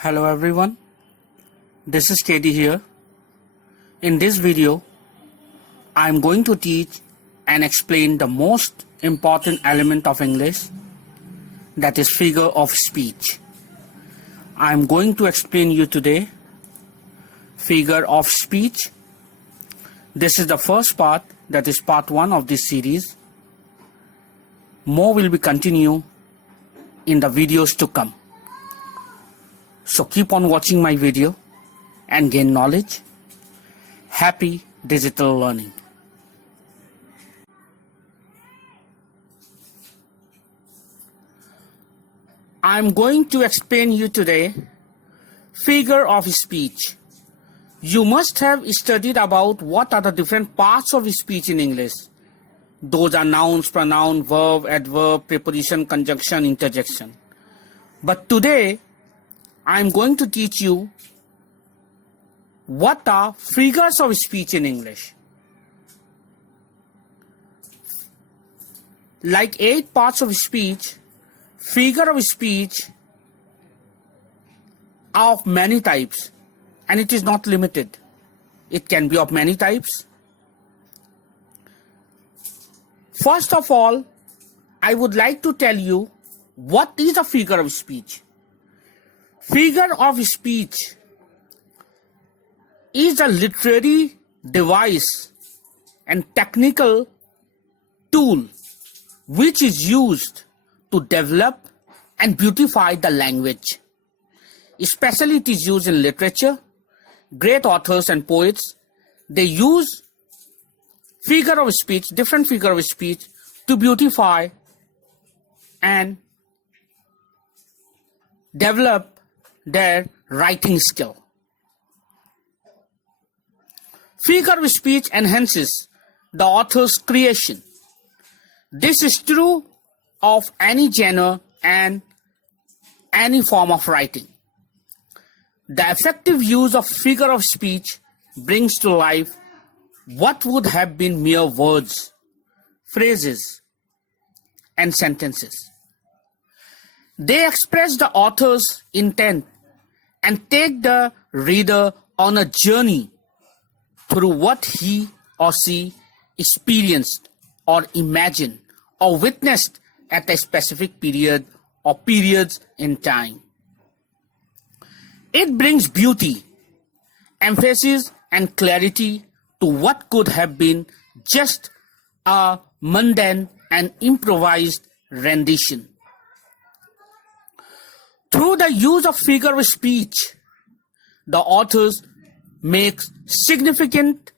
Hello everyone, this is Katie here. In this video, I am going to teach and explain the most important element of English, that is figure of speech. I am going to explain you today figure of speech. This is the first part, that is part 1 of this series. More will be continued in the videos to come. So keep on watching my video and gain knowledge. Happy digital learning. I'm going to explain you today figure of speech. You must have studied about what are the different parts of speech in English. Those are nouns, pronoun, verb, adverb, preposition, conjunction, interjection. But today, I'm going to teach you what are figures of speech in English. Like 8 parts of speech, figure of speech are of many types, and it is not limited. It can be of many types. First of all, I would like to tell you what is a figure of speech. Figure of speech is a literary device and technical tool which is used to develop and beautify the language. Especially it is used in literature. Great authors and poets, they use figure of speech, different figure of speech, to beautify and develop their writing skill. Figure of speech enhances the author's creation. This is true of any genre and any form of writing. The effective use of figure of speech brings to life what would have been mere words, phrases, and sentences. They express the author's intent and take the reader on a journey through what he or she experienced or imagined or witnessed at a specific period or periods in time. It brings beauty, emphasis, and clarity to what could have been just a mundane and improvised rendition. Through the use of figure of speech, the authors makes significant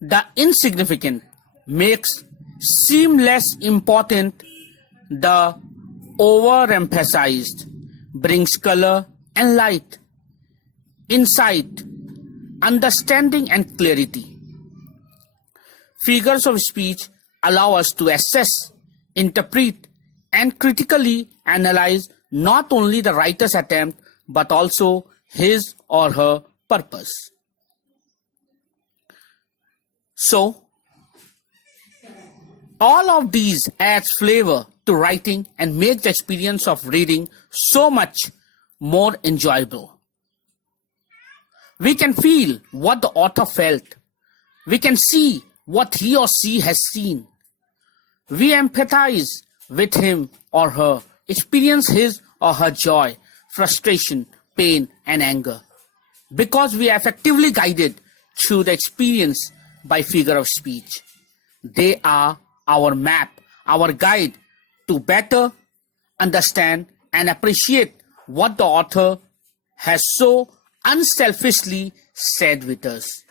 the insignificant, makes seem less important the overemphasized, brings color and light, insight, understanding and clarity. Figures of speech allow us to assess, interpret, and critically analyze not only the writer's attempt, but also his or her purpose. So, all of these adds flavor to writing and make the experience of reading so much more enjoyable. We can feel what the author felt. We can see what he or she has seen. We empathize with him or her, experience his or her joy, frustration, pain, and anger, because we are effectively guided through the experience by figure of speech. They are our map, our guide to better understand and appreciate what the author has so unselfishly said with us.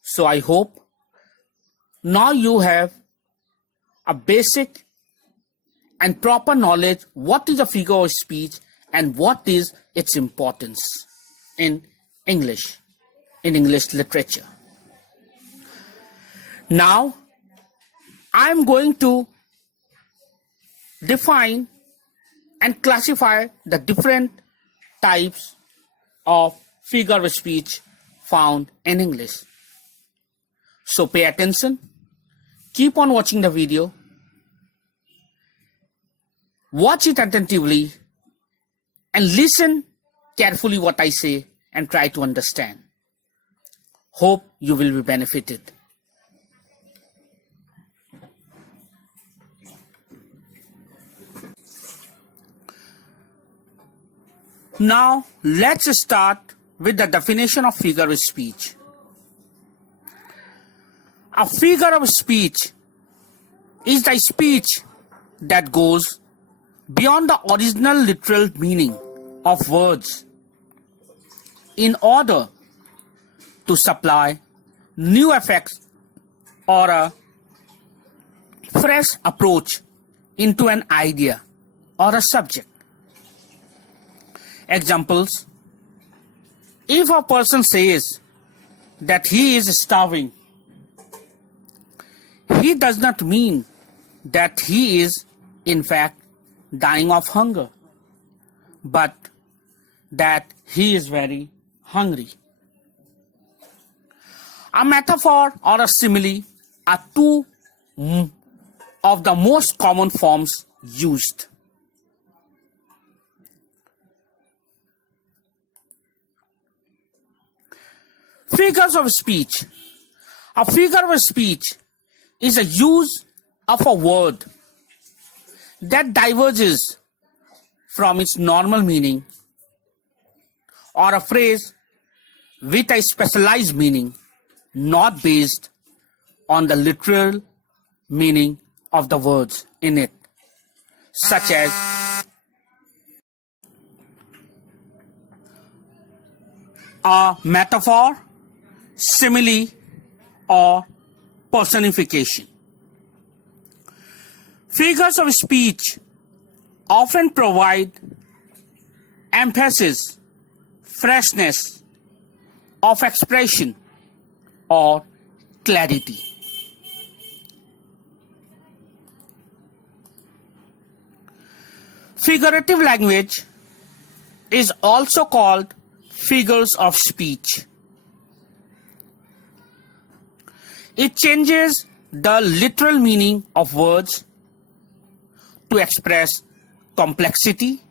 So I hope now you have a basic and proper knowledge what is a figure of speech and what is its importance in English literature. Now, I'm going to define and classify the different types of figure of speech found in English. So pay attention, keep on watching the video, watch it attentively, and listen carefully what I say and try to understand. Hope you will be benefited. Now, let's start with the definition of figure of speech. A figure of speech is the speech that goes beyond the original literal meaning of words in order to supply new effects or a fresh approach into an idea or a subject. Examples: if a person says that he is starving, he does not mean that he is in fact dying of hunger, but that he is very hungry. A metaphor or a simile are two of the most common forms used. Figures of speech. A figure of speech is a use of a word that diverges from its normal meaning, or a phrase with a specialized meaning not based on the literal meaning of the words in it, such as a metaphor, simile, or personification. Figures of speech often provide emphasis, freshness of expression, or clarity. Figurative language is also called figures of speech. It changes the literal meaning of words to express complexity,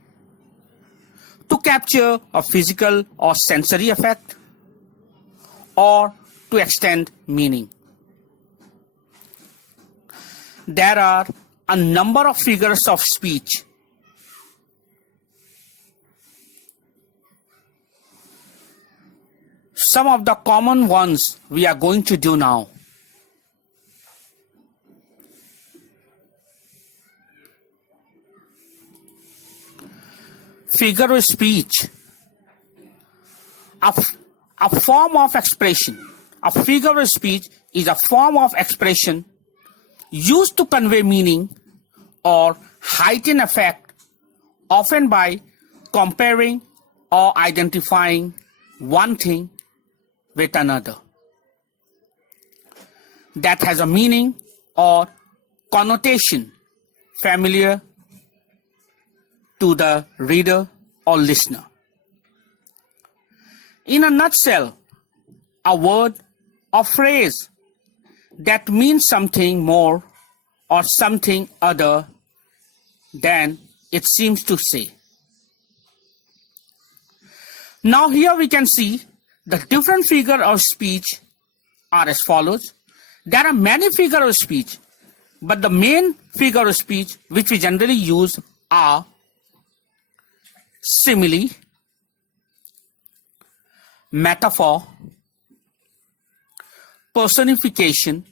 to capture a physical or sensory effect, or to extend meaning. There are a number of figures of speech. Some of the common ones we are going to do now. Figure of speech, a form of expression. A figure of speech is a form of expression used to convey meaning or heighten effect, often by comparing or identifying one thing with another that has a meaning or connotation familiar to the reader or listener. In a nutshell, a word or phrase that means something more or something other than it seems to say. Now here we can see the different figures of speech are as follows. There are many figures of speech, but the main figure of speech which we generally use are simile, metaphor, personification,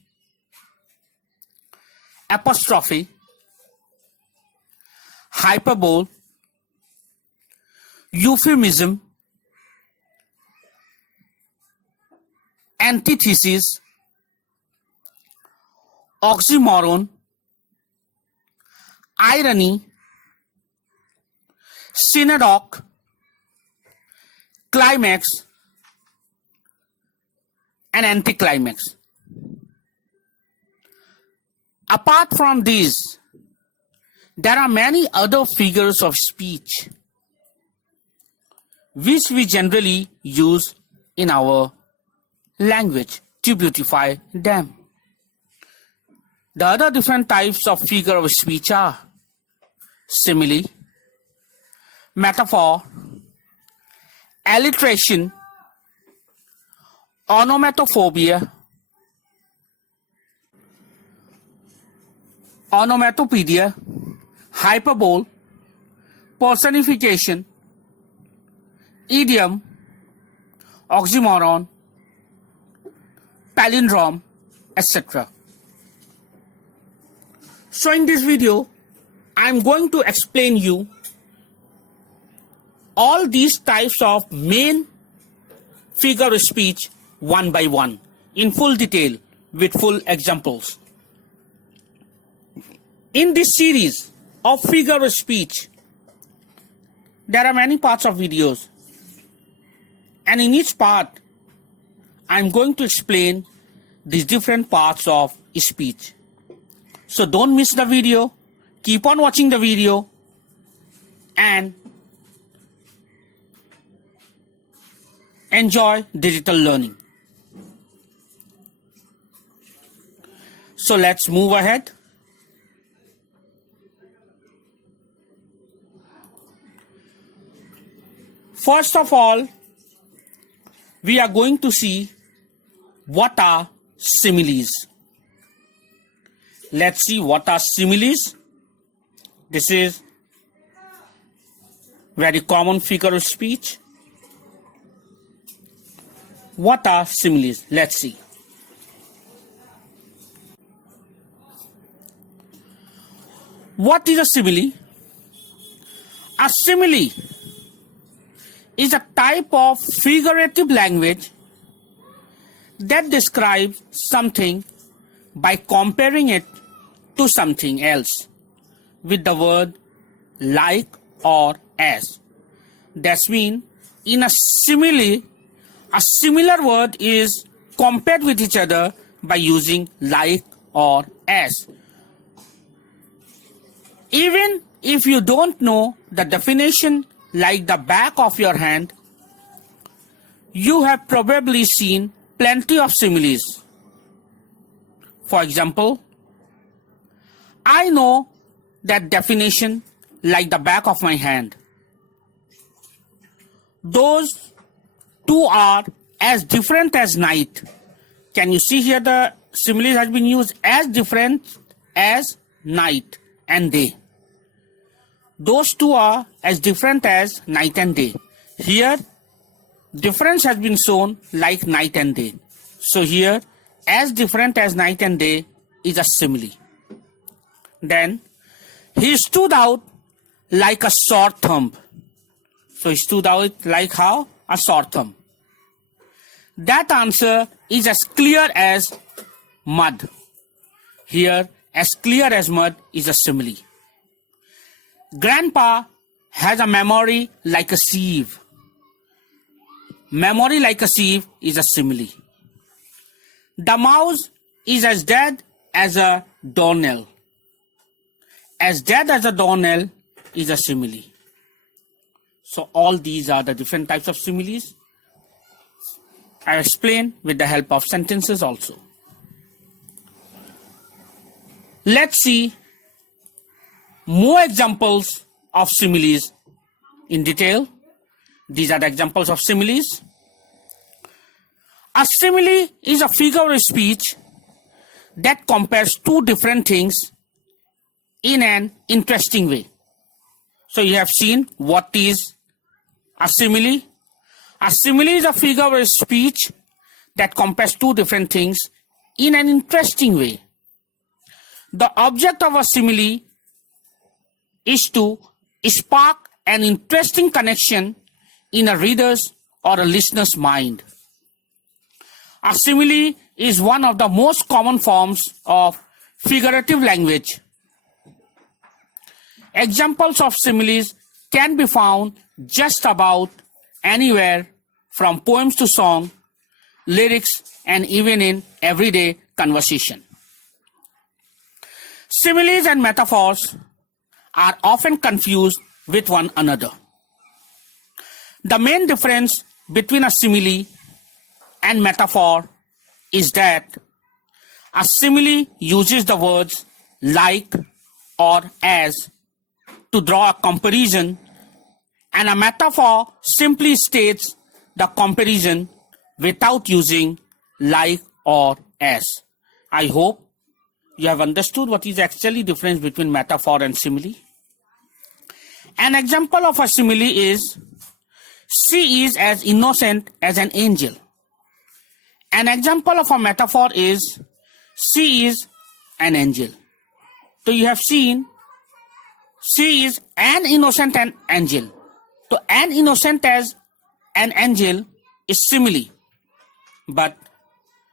apostrophe, hyperbole, euphemism, antithesis, oxymoron, irony, synecdoche, climax, and anticlimax. Apart from these, there are many other figures of speech which we generally use in our language to beautify them. The other different types of figure of speech are simile, metaphor, alliteration, onomatopoeia, onomatopoeia, hyperbole, personification, idiom, oxymoron, palindrome, etc. So in this video, I'm going to explain you all these types of main figure of speech one by one in full detail with full examples. In this series of figure of speech, there are many parts of videos, and in each part, I'm going to explain these different parts of speech. So don't miss the video, keep on watching the video, and enjoy digital learning. So let's move ahead. First of all, we are going to see what are similes. Let's see what are similes. This is very common figure of speech. What are similes? Let's see. What is a simile? A simile is a type of figurative language that describes something by comparing it to something else with the word like or as. That means in a simile, a similar word is compared with each other by using like or as. Even if you don't know the definition like the back of your hand, you have probably seen plenty of similes. For example, I know that definition like the back of my hand. Those two are as different as night. Can you see here the simile has been used as different as night and day. Those two are as different as night and day. Here, difference has been shown like night and day. So here, as different as night and day is a simile. Then, he stood out like a sore thumb. So he stood out like how? A sore thumb. That answer is as clear as mud. Here, as clear as mud is a simile. Grandpa has a memory like a sieve. Memory like a sieve is a simile. The mouse is as dead as a doornail. As dead as a doornail is a simile. So all these are the different types of similes. I explain with the help of sentences also. Let's see more examples of similes in detail. These are the examples of similes. A simile is a figure of speech that compares two different things in an interesting way. So you have seen what is a simile. A simile is a figure of speech that compares two different things in an interesting way. The object of a simile is to spark an interesting connection in a reader's or a listener's mind. A simile is one of the most common forms of figurative language. Examples of similes can be found just about anywhere from poems to song, lyrics, and even in everyday conversation. Similes and metaphors are often confused with one another. The main difference between a simile and metaphor is that a simile uses the words like or as to draw a comparison And a metaphor simply states the comparison without using like or as. I hope you have understood what is actually difference between metaphor and simile. An example of a simile is, she is as innocent as an angel. An example of a metaphor is, she is an angel. So you have seen, she is an innocent and angel. So an innocent as an angel is simile. But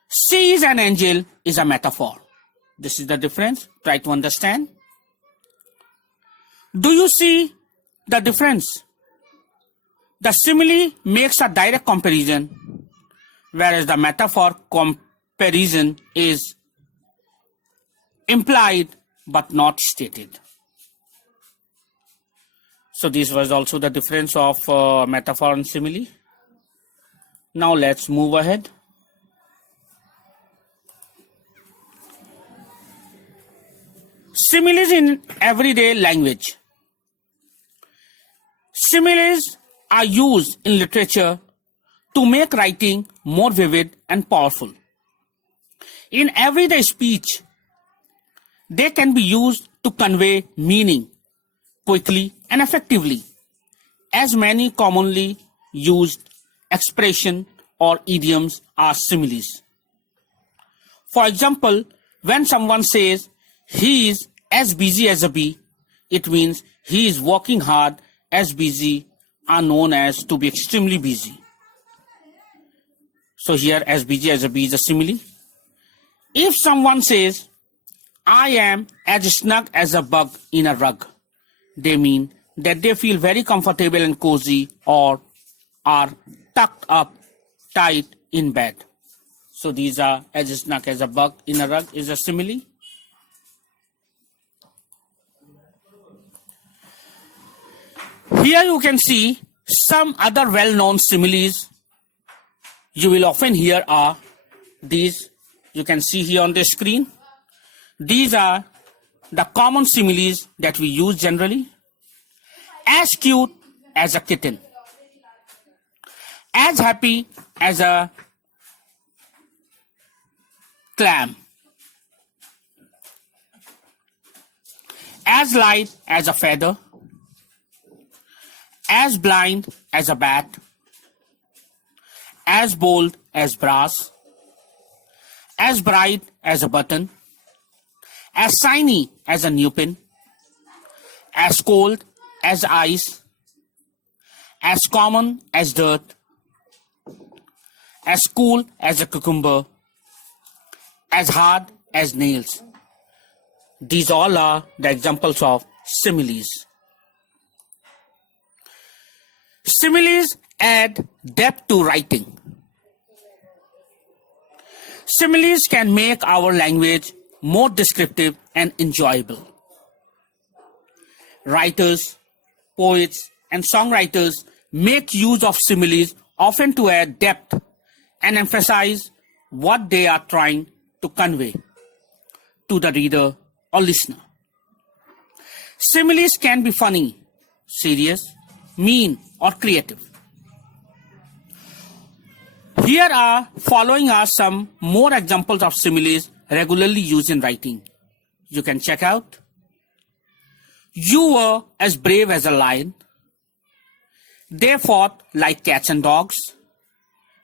she is an angel is a metaphor. This is the difference. Try to understand. Do you see the difference? The simile makes a direct comparison, whereas the metaphor comparison is implied but not stated. So this was also the difference of metaphor and simile. Now let's move ahead. Similes in everyday language. Similes are used in literature to make writing more vivid and powerful. In everyday speech, they can be used to convey meaning quickly and effectively, as many commonly used expressions or idioms are similes. For example, when someone says he is as busy as a bee, it means he is working hard. As busy are known as to be extremely busy. So here as busy as a bee is a simile. If someone says, I am as snug as a bug in a rug, they mean that they feel very comfortable and cozy or are tucked up tight in bed. So these are as snug as a bug in a rug is a simile. Here you can see some other well-known similes you will often hear are these. You can see here on the screen. These are the common similes that we use generally. As cute as a kitten. As happy as a clam. As light as a feather. As blind as a bat. As bold as brass. As bright as a button. As shiny as a new pin. As cold as ice. As common as dirt. As cool as a cucumber. As hard as nails. These all are the examples of similes. Similes add depth to writing. Similes can make our language more descriptive and enjoyable. Writers, poets, and songwriters make use of similes often to add depth and emphasize what they are trying to convey to the reader or listener. Similes can be funny, serious, mean, or creative. Here are following are some more examples of similes regularly used in writing. You can check out. You were as brave as a lion. They fought like cats and dogs.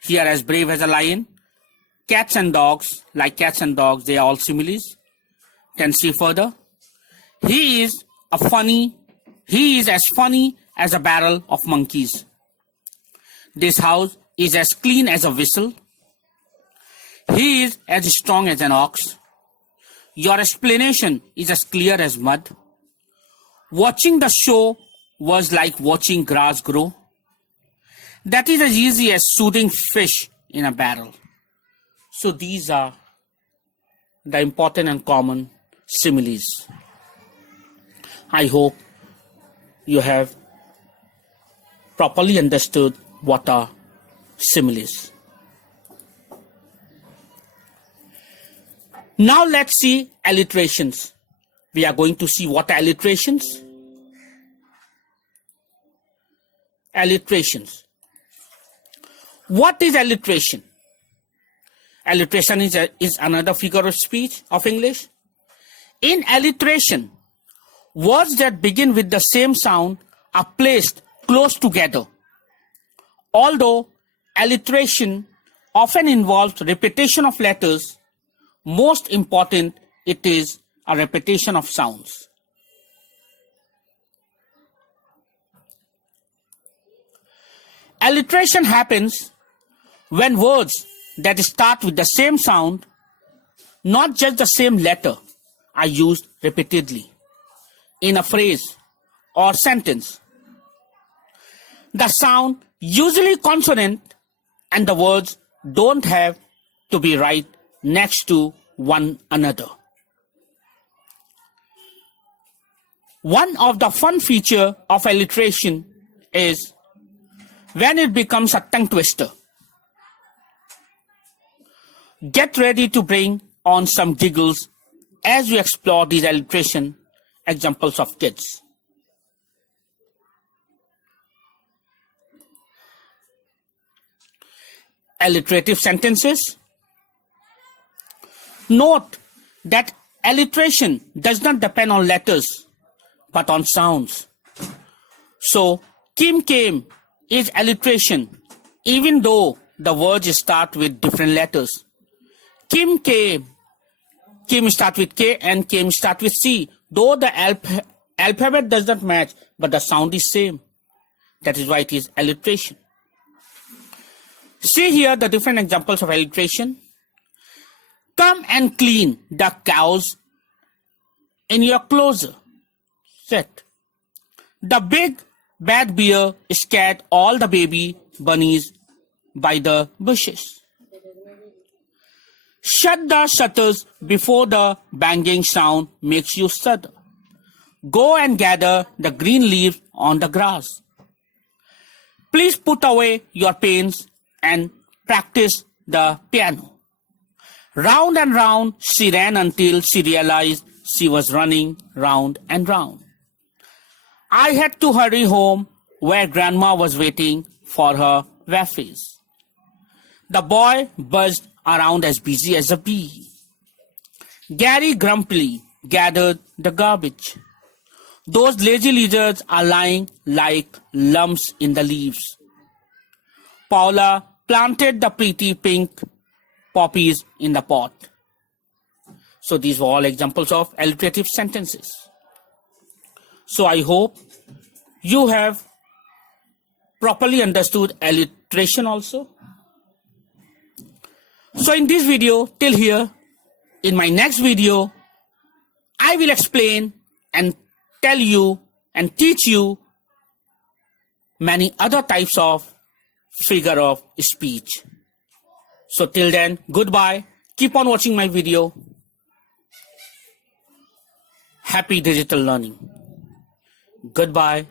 Here, as brave as a lion. Cats and dogs, like cats and dogs, they are all similes. Can see further. He is as funny as a barrel of monkeys. This house is as clean as a whistle. He is as strong as an ox. Your explanation is as clear as mud. Watching the show was like watching grass grow. That is as easy as shooting fish in a barrel. So these are the important and common similes. I hope you have properly understood what are similes. Now let's see alliterations. We are going to see what are alliterations. alliterations. What is alliteration? Alliteration is another figure of speech of English. In alliteration, words that begin with the same sound are placed close together. Although alliteration often involves repetition of letters, most important it is a repetition of sounds. Alliteration happens when words that start with the same sound, not just the same letter, are used repeatedly in a phrase or sentence. The sound, usually consonant, and the words don't have to be right next to one another. One of the fun features of alliteration is when it becomes a tongue twister. Get ready to bring on some giggles as we explore these alliteration examples of kids. Alliterative sentences. Note that alliteration does not depend on letters but on sounds. So, Kim came is alliteration even though the words start with different letters. Kim came. Kim start with K and Kim start with C. Though the alphabet does not match, but the sound is same. That is why it is alliteration. See here the different examples of alliteration. Come and clean the cows in your closet. Set. The big bad bear scared all the baby bunnies by the bushes. Shut the shutters before the banging sound makes you shudder. Go and gather the green leaves on the grass. Please put away your pens and practice the piano. Round and round she ran until she realized she was running round and round. I had to hurry home where Grandma was waiting for her waffles. The boy buzzed around as busy as a bee. Gary grumpily gathered the garbage. Those lazy lizards are lying like lumps in the leaves. Paula planted the pretty pink poppies in the pot. So these were all examples of alliterative sentences. So I hope you have properly understood alliteration also. So in this video till here, in my next video, I will explain and tell you and teach you many other types of figure of speech. So till then, goodbye. Keep on watching my video. Happy digital learning. Goodbye.